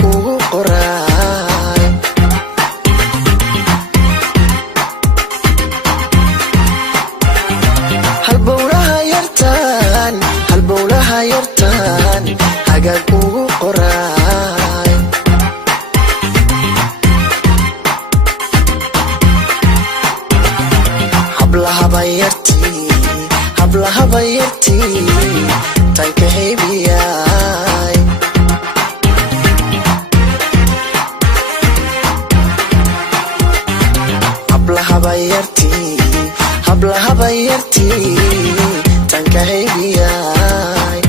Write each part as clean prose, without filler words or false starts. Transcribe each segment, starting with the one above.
kugu qoray halbowlaha yartan haga kugu qoray hablaha bayarti tanka heybiyay hablaha bayarti tanka heybiyay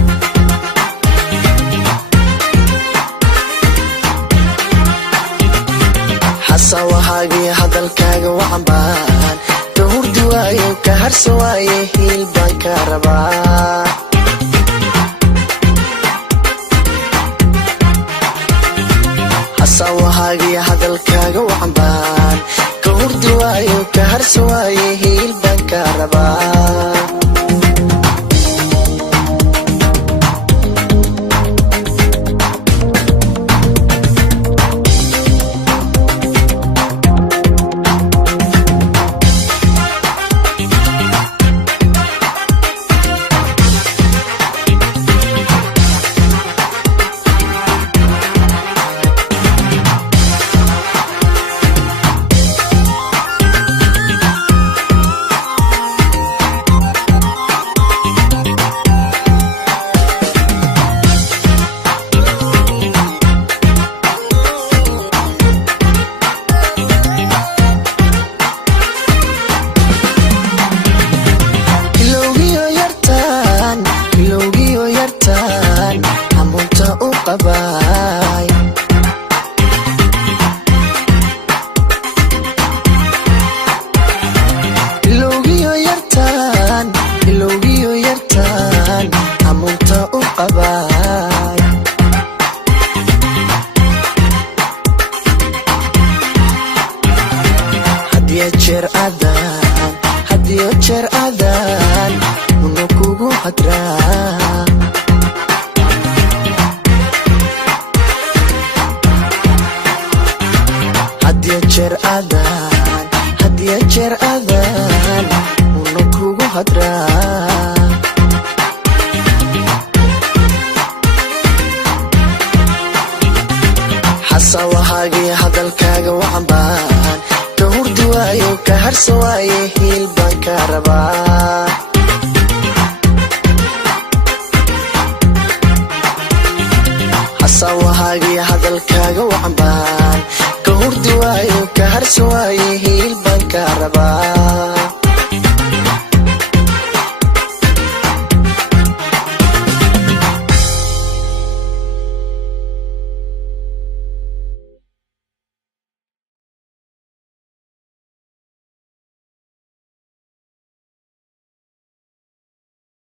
hasawahagi hadalkaaga wacanbaan hurdi waayo ka harso waaye hiil baan ka rabaa hasawahagi hadalkaaga wacanbaan ka hurdi waayo ka harso waaye hiil baan ka rabaa ilowgiyo yartan amunta u qabay hadiyo jeer adan una kugu hadraa hadiyo jeer adan una kugu hadraa hasawahagi hadalkaaga wacanbaan ka hurdi waayo ka harso waaye hiil baan ka rabaa hasawahagi hadalkaaga wacanbaan ka hurdi waayo ka harso waaye hiil baan ka rabaa